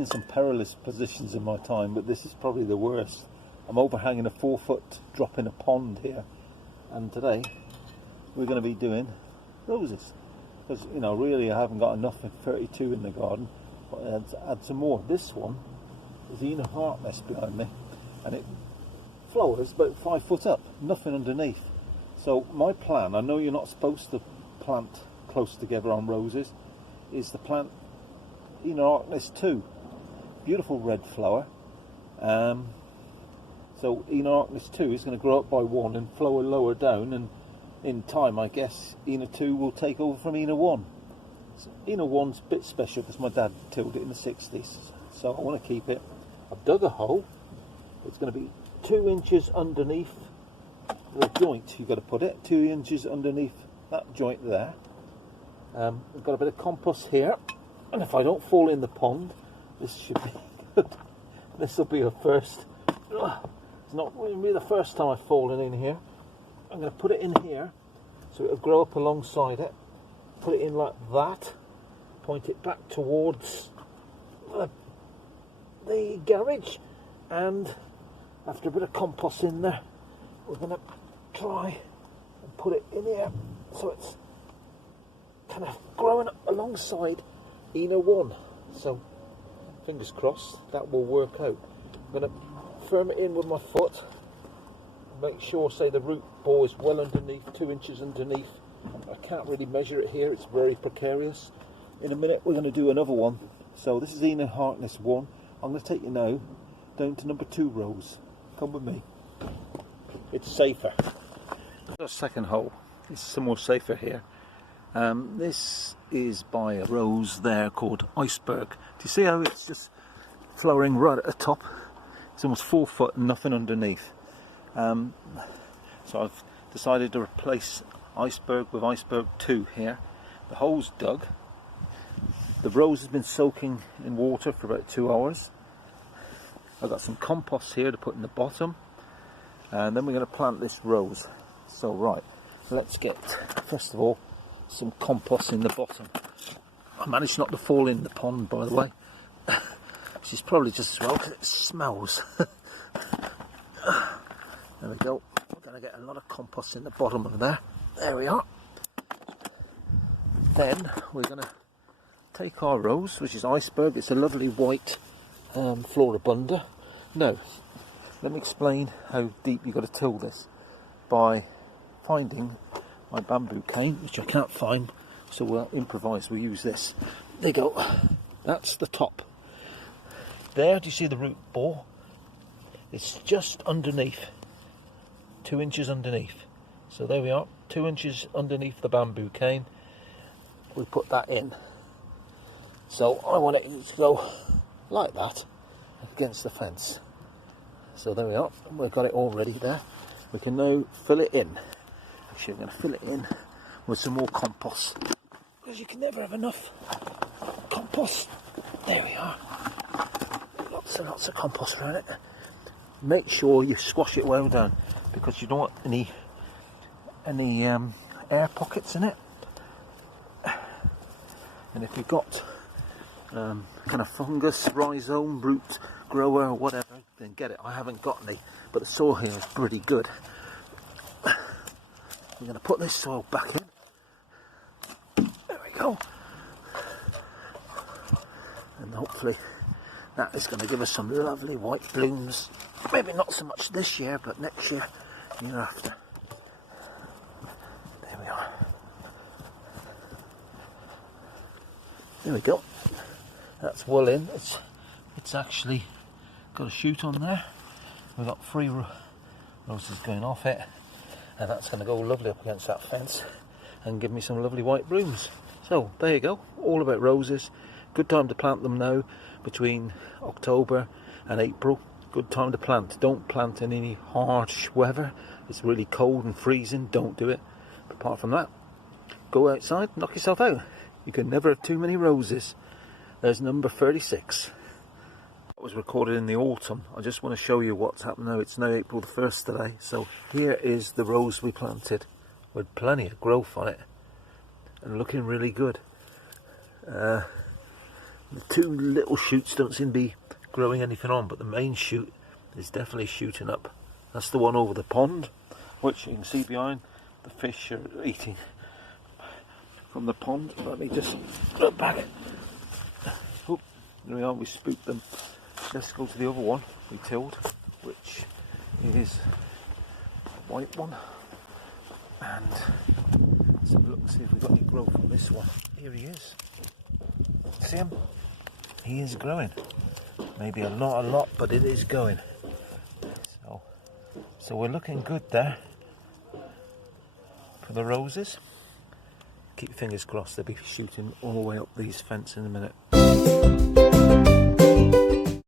in some perilous positions in my time, but this is probably the worst. I'm overhanging a 4-foot drop in a pond here, and today we're going to be doing roses. Because, you know, really I haven't got enough in 32 in the garden, but I had to add some more. This one is Ena Harkness behind me, and it flowers about 5 foot up, nothing underneath. So my plan, I know you're not supposed to plant close together on roses, is to plant Ena Harkness 2. Beautiful red flower. So Ena Harkness 2 is going to grow up by 1 and flower lower down, and in time I guess Ena 2 will take over from Ena 1. So Ena 1's a bit special because my dad tilled it in the 60s, so I want to keep it. I've dug a hole. It's going to be 2 inches underneath the joint, you've got to put it, 2 inches underneath that joint there. We've got a bit of compost here, and if I don't fall in the pond, this should be good. This will be a first. It's not going to be the first time I've fallen in here. I'm going to put it in here so it'll grow up alongside it. Put it in like that. Point it back towards the garage, and after a bit of compost in there, we're going to try and put it in here so it's kind of growing up alongside Ena 1. So fingers crossed that will work out. I'm going to firm it in with my foot, make sure, say, the root ball is well underneath, 2 inches underneath. I can't really measure it here, it's very precarious. In a minute we're going to do another one. So this is Ena Harkness 1. I'm going to take you now down to number 2 rose. Come with me. It's safer. The second hole is some more safer here. This is by a rose there called Iceberg. Do you see how it's just flowering right at the top? It's almost 4 foot and nothing underneath. So I've decided to replace Iceberg with Iceberg 2 here. The hole's dug. The rose has been soaking in water for about 2 hours. I've got some compost here to put in the bottom, and then we're going to plant this rose. So right, let's get, first of all, some compost in the bottom. I managed not to fall in the pond, by the way, which is probably just as well because it smells. There we go. We're going to get a lot of compost in the bottom of there. There we are. Then we're going to take our rose, which is Iceberg. It's a lovely white Floribunda. Now, let me explain how deep you've got to till this by finding my bamboo cane, which I can't find, so we'll improvise. We'll use this. There you go. That's the top. There, do you see the root ball? It's just underneath, 2 inches underneath. So there we are, 2 inches underneath the bamboo cane. We put that in. So I want it to go like that against the fence. So there we are, we've got it all ready there. We can now fill it in. Actually, I'm going to fill it in with some more compost, because you can never have enough compost. There we are. Lots and lots of compost around it. Make sure you squash it well down, because you don't want any air pockets in it. And if you've got kind of fungus, rhizome, root grower, or whatever, then get it. I haven't got any, but the soil here is pretty good. We're going to put this soil back in. There we go. And hopefully that is going to give us some lovely white blooms. Maybe not so much this year, but next year, year after. There we are. There we go. That's well in. It's actually got a shoot on there. We've got 3 roses going off it, and that's going to go lovely up against that fence and give me some lovely white blooms. So there you go, all about roses. Good time to plant them now, between October and April. Good time to plant. Don't plant in any harsh weather. It's really cold and freezing, don't do it. But apart from that, go outside, knock yourself out. You can never have too many roses. There's number 36. It was recorded in the autumn. I just want to show you what's happened now. It's now April the 1st today. So here is the rose we planted with plenty of growth on it and looking really good. The two little shoots don't seem to be growing anything on, but the main shoot is definitely shooting up. That's the one over the pond, which you can see behind. The fish are eating from the pond. Let me just go back. Oh, there we are, we spooked them. Let's go to the other one we tilled, which is a white one. And let's have a look, see if we've got any growth on this one. Here he is. See him? He is growing. Maybe not a lot, but it is going. So we're looking good there for the roses. Keep your fingers crossed, they'll be shooting all the way up these fences in a minute.